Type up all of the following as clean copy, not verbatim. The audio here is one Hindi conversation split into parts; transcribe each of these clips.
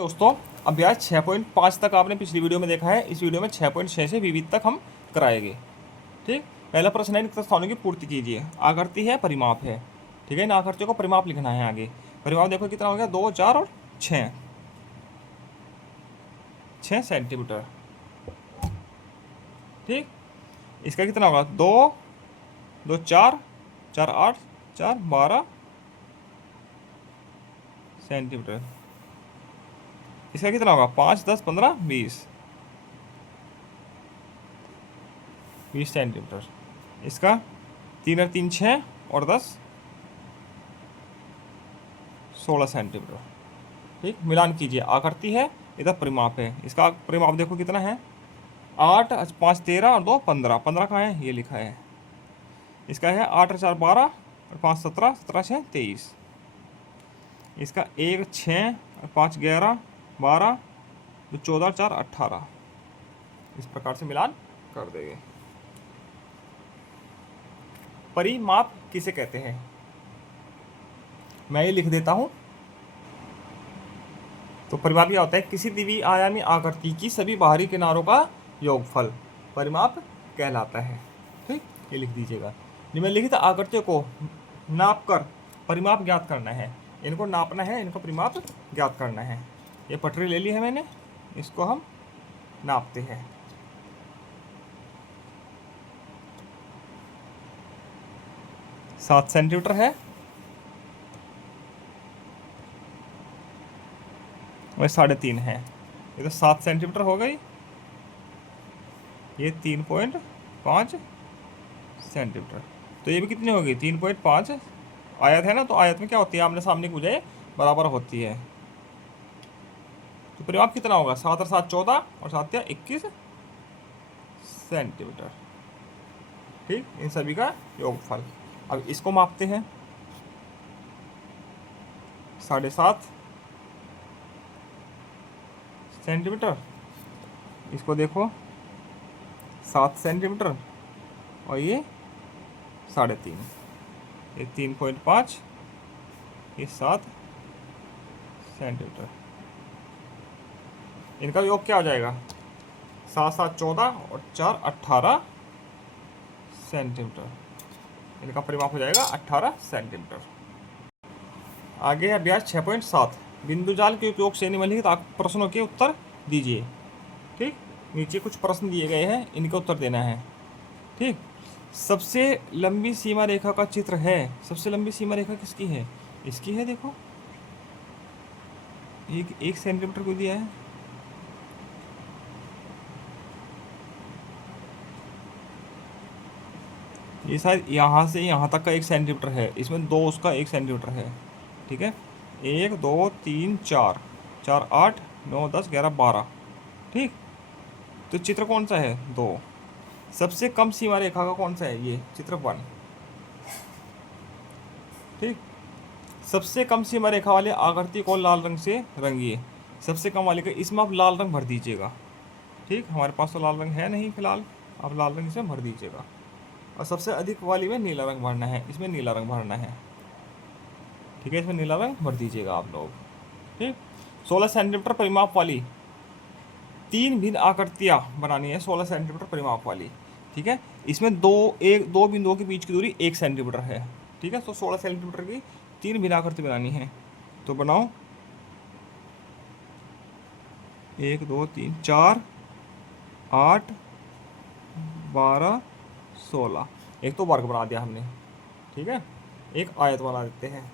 दोस्तों अभ्यास 6.5 तक आपने पिछली वीडियो में देखा है। इस वीडियो में 6.6 से विविध तक हम कराएंगे। ठीक, पहला प्रश्न है, निम्न स्थानों की पूर्ति कीजिए। आकृति है, परिमाप है। ठीक है, इन आकृतियों को परिमाप लिखना है आगे। परिमाप देखो कितना हो गया, 2, 4 और 6 सेंटीमीटर। ठीक, इसका कितना होगा, 2, 2, 4, 4, 8, 4, 12 सेंटीमीटर। इसका कितना होगा, 5, 10, 15, 20 सेंटीमीटर। इसका 3 और 3 6 और 10 16 सेंटीमीटर। ठीक, मिलान कीजिए। आकृति है, इधर परिमाप है। इसका परिमाप देखो कितना है, 8, 5, 13 और 2, 15। 15 कहाँ है, ये लिखा है। इसका है 8 और 4, 12 और 5, 17, 17, 6, 23। इसका 1, 6 और 5, 11, 12, 2, 14, 4, 18। इस प्रकार से मिलान कर देंगे। परिमाप किसे कहते हैं, मैं ये लिख देता हूँ। तो परिमाप क्या होता है, किसी द्विआयामी आयामी आकृति की सभी बाहरी किनारों का योगफल परिमाप कहलाता है। ठीक, ये लिख दीजिएगा। निम्नलिखित आकृतियों को नाप कर परिमाप ज्ञात करना है। इनको नापना है, इनको परिमाप ज्ञात करना है। ये पटरी ले ली है मैंने, इसको हम नापते हैं। सात सेंटीमीटर है और 3.5 है। ये तो 7 सेंटीमीटर हो गई, ये 3.5 सेंटीमीटर। तो ये भी कितनी होगी, 3.5। आयत है ना, तो आयत में क्या होती है, आमने सामने की भुजाएं बराबर होती है। तो परिमाप कितना होगा, 7 और 7 14 और 7 या 21 सेंटीमीटर। ठीक, इन सभी का योगफल। अब इसको मापते हैं, 7.5 सेंटीमीटर। इसको देखो 7 सेंटीमीटर और ये 3.5, ये 3.5, ये 7 सेंटीमीटर। इनका योग क्या हो जाएगा, 7, 7, 14 और 4, 18 सेंटीमीटर। इनका परिमाप हो जाएगा 18 सेंटीमीटर। आगे है अभ्यास 6.7। बिंदुजाल के उपयोग से निम्नलिखित प्रश्नों के उत्तर दीजिए। ठीक, नीचे कुछ प्रश्न दिए गए हैं, इनका उत्तर देना है। ठीक, सबसे लंबी सीमा रेखा का चित्र है। सबसे लंबी सीमा रेखा किसकी है, इसकी है। देखो 1 सेंटीमीटर को दिया है। ये शायद यहाँ से यहाँ तक का 1 सेंटीमीटर है, इसमें 2 उसका 1 सेंटीमीटर है। ठीक है, 1, 2, 3, 4, 4, 8, 9, 10, 11, 12। ठीक, तो चित्र कौन सा है, 2। सबसे कम सीमा रेखा का कौन सा है, ये चित्र 1। ठीक, सबसे कम सीमा रेखा वाले आकृति को लाल रंग से रंगिए। सबसे कम वाले का, इसमें आप लाल रंग भर दीजिएगा। ठीक, हमारे पास तो लाल रंग है नहीं फिलहाल, आप लाल रंग इसमें भर दीजिएगा। और सबसे अधिक वाली में नीला रंग भरना है, इसमें नीला रंग भरना है। ठीक है, इसमें नीला रंग भर दीजिएगा आप लोग। ठीक, 16 सेंटीमीटर परिमाप वाली 3 भिन्न आकृतियाँ बनानी है, 16 सेंटीमीटर परिमाप वाली। ठीक है, इसमें दो बिंदुओं के बीच की दूरी 1 सेंटीमीटर है। ठीक है, तो 16 सेंटीमीटर की 3 भिन्न आकृति बनानी है। तो बनाओ, 1, 2, 3, 4, 8, 12, 16। एक तो वर्ग बना दिया हमने। ठीक है, एक आयत बना देते हैं।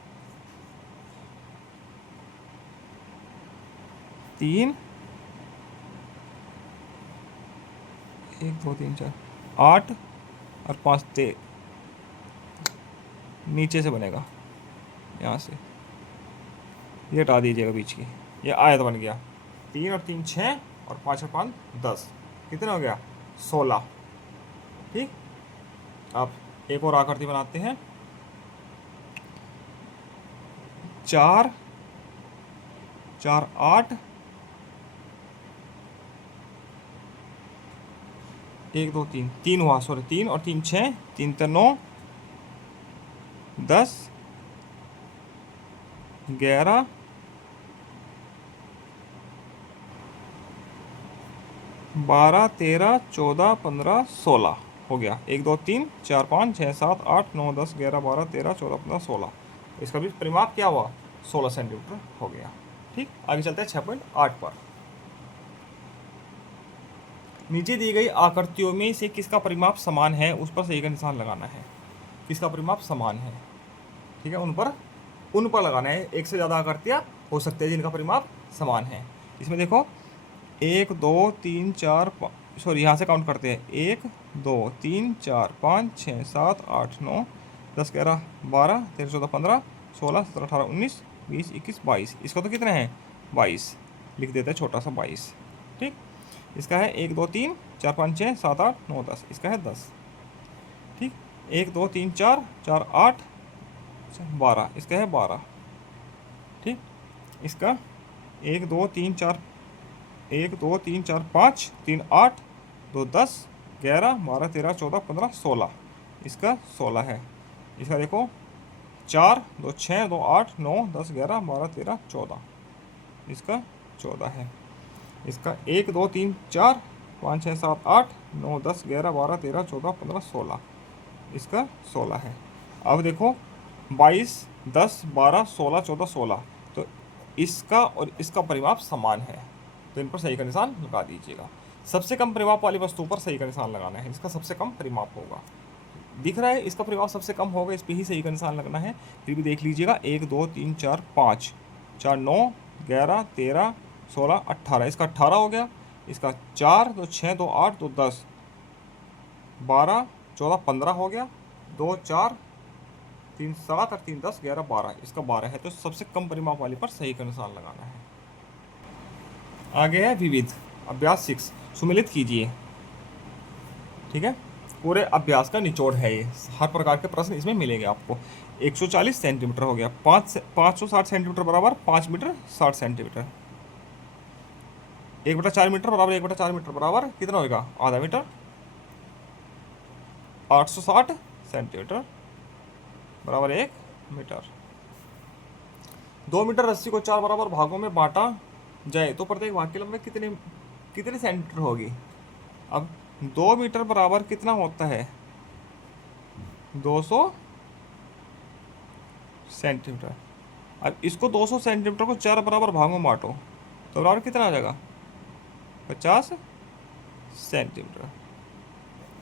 3, 1, 2, 3, 4, 8 और 5 13। नीचे से बनेगा, यहाँ से ये हटा दीजिएगा बीच की, ये आयत बन गया। 3 और 3 6 और 5 और 5 10। कितना हो गया, 16। ठीक, अब एक और आकृति बनाते हैं। 4, 4, 8, 1, 2, 3, 3 हुआ, सॉरी 3 और 3 6, 3 3 9, 10, 11, 12 13 14 15 16 हो गया। 1 2 3 4 5 6 7 8 9 10 11 12 13 14 15 16। इसका भी परिमाप क्या हुआ? 16 सेंटीमीटर हो गया। ठीक, आगे चलते हैं 6.8 पर। नीचे दी गई आकृतियों में से किसका परिमाप समान है, उस पर सही का निशान लगाना है। किसका परिमाप समान है, ठीक है, उन पर लगाना है। एक से ज़्यादा आकृतियाँ हो सकती है जिनका परिमाप समान है। इसमें देखो 1 2 3 4 सॉरी यहाँ से काउंट करते हैं। 1 2 3 4 5 6 7 8 9 10 11 12 13 14 15 16 17 18 19 20 21 22। इसका तो कितने हैं? 22 लिख देते हैं, छोटा सा 22। ठीक, इसका है 1 2 3 4 5 6 7 8 9 10। इसका है 10। ठीक, 1 2 3 4 4 8 12। इसका है 12। ठीक, इसका 1 2 3 4 1 2 3 4 5 3 8 2 10 11 12 13 14 15 16। इसका 16 है। इसका देखो 4 2 6 2 8 9 10 11 12 13 14। इसका 14 है। इसका 1 2 3 4 5 6 7 8 9 10 11 12 13 14 15 16। इसका 16 है। अब देखो 22 10 12 16 14 16। तो इसका और इसका परिमाप समान है, तो इन पर सही का निशान लगा दीजिएगा। सबसे कम परिमाप वाली वस्तु पर सही का निशान लगाना है। इसका सबसे कम परिमाप होगा, दिख रहा है, इसका परिमाप सबसे कम होगा, इस पर ही सही का निशान लगना है। फिर भी देख लीजिएगा 1 2 3 4 5 4 9 11 13 16 18। इसका 18 हो गया। इसका 4 2 6 2 8 2 10 12 14 15 हो गया। 2 4 3 7 और 3 10 11 12। इसका 12 है, तो सबसे कम परिमाप वाली पर सही का निशान लगाना है। आगे है विविध अभ्यास 6। सुमिलित कीजिए। ठीक है, पूरे अभ्यास का निचोड़ है ये। हर प्रकार के प्रश्न इसमें मिलेंगे आपको। 140 सेंटीमीटर हो गया। 560 सेंटीमीटर बराबर 5 मीटर 60 सेंटीमीटर। 1/4 मीटर बराबर 1/4 मीटर बराबर कितना होगा? आधा मीटर। 860 सेंटीमीटर बराबर 1 मीटर। 2 मीटर रस्सी को 4 बराबर भागों में बांटा जाए तो प्रत्येक भाग की लंबाई कितने कितने सेंटीमीटर होगी? अब 2 मीटर बराबर कितना होता है? 200 सेंटीमीटर। अब इसको 200 सेंटीमीटर को 4 बराबर भागों में बांटो तो बराबर कितना आ जाएगा? 50 सेंटीमीटर।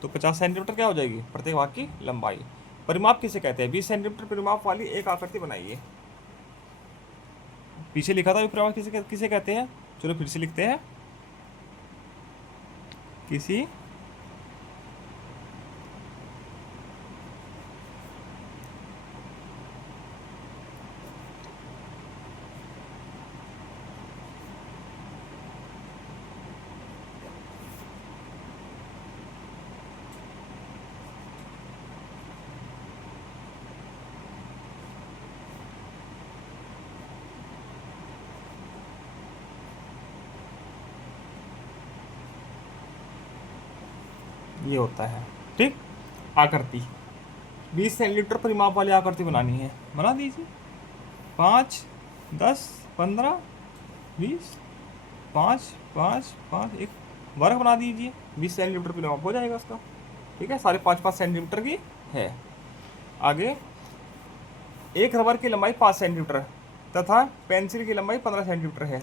तो 50 सेंटीमीटर क्या हो जाएगी? प्रत्येक भाग की लंबाई। परिमाप किसे कहते हैं? 20 सेंटीमीटर परिमाप वाली एक आकृति बनाइए। पीछे लिखा था परिमाप किसे किसे कहते हैं? चलो फिर से लिखते हैं। किसी ये होता है। ठीक, आकृति 20 सेंटीमीटर परिमाप वाली आकृति बनानी है, बना दीजिए। 5 10 15 20 5 5 5 एक वर्ग बना दीजिए। 20 सेंटीमीटर परिमाप हो जाएगा उसका। ठीक है, सारे 5-5 सेंटीमीटर की है। आगे एक रबर की लंबाई 5 सेंटीमीटर तथा पेंसिल की लंबाई 15 सेंटीमीटर है,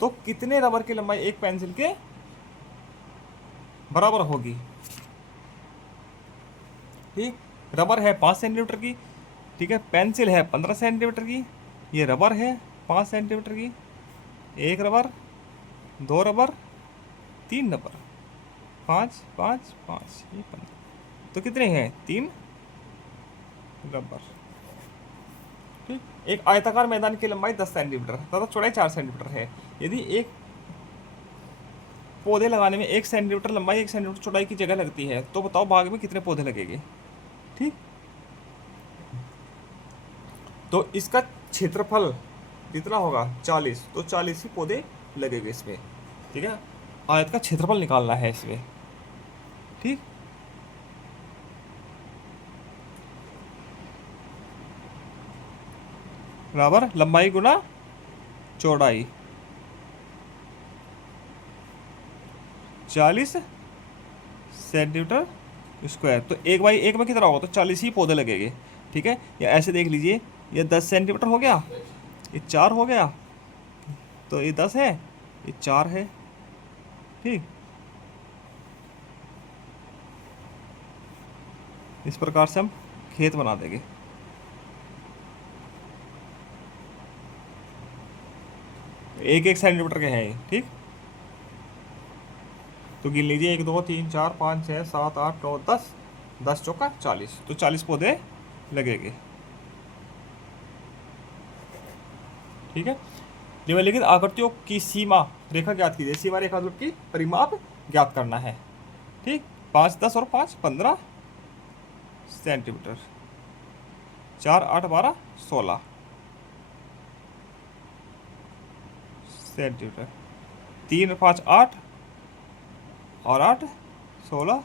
तो कितने रबर की लंबाई एक पेंसिल के बराबर होगी? ठीक, रबर है 5 सेंटीमीटर की, ठीक है, पेंसिल है 15 सेंटीमीटर की, ये रबर है 5 सेंटीमीटर की। एक रबर, 2 रबर, 3 रबर, 5 5 5 ये 15, तो कितने हैं? 3 रबर। ठीक, एक आयताकार मैदान की लंबाई 10 सेंटीमीटर तथा चौड़ाई 4 सेंटीमीटर है। यदि एक पौधे लगाने में 1 सेंटीमीटर लंबाई 1 सेंटीमीटर चौड़ाई की जगह लगती है, तो बताओ बाग में कितने पौधे लगेंगे? ठीक, तो इसका क्षेत्रफल कितना होगा? 40, तो 40 ही पौधे लगेंगे इसमें। ठीक है, आयत का क्षेत्रफल निकालना है इसमें। ठीक, बराबर लंबाई गुना चौड़ाई। 40 सेंटीमीटर स्क्वायर। तो 1 बाई 1 में कितना होगा, तो 40 ही पौधे लगेंगे। ठीक है, या ऐसे देख लीजिए, ये 10 सेंटीमीटर हो गया, ये 4 हो गया, तो ये 10 है, ये 4 है। ठीक, इस प्रकार से हम खेत बना देंगे। एक एक सेंटीमीटर के हैं ये। ठीक, तो गिन लीजिए, 1 2 3 4 5 6 7 8 9 10, 10 चौका 40, तो 40 पौधे लगेंगे। ठीक है, निम्नलिखित आकृतियों की सीमा रेखा ज्ञात कीजिए। सीमा रेखा की परिमाप ज्ञात करना है। ठीक, 5 10 और 5 15 सेंटीमीटर, 4 8 12 16 सेंटीमीटर, 3 5 8 और 8 16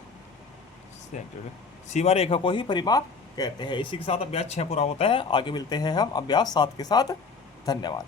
सेंटीमीटर। सीमा रेखा को ही परिमाप कहते हैं। इसी के साथ अभ्यास 6 पूरा होता है। आगे मिलते हैं हम अभ्यास 7 के साथ। धन्यवाद।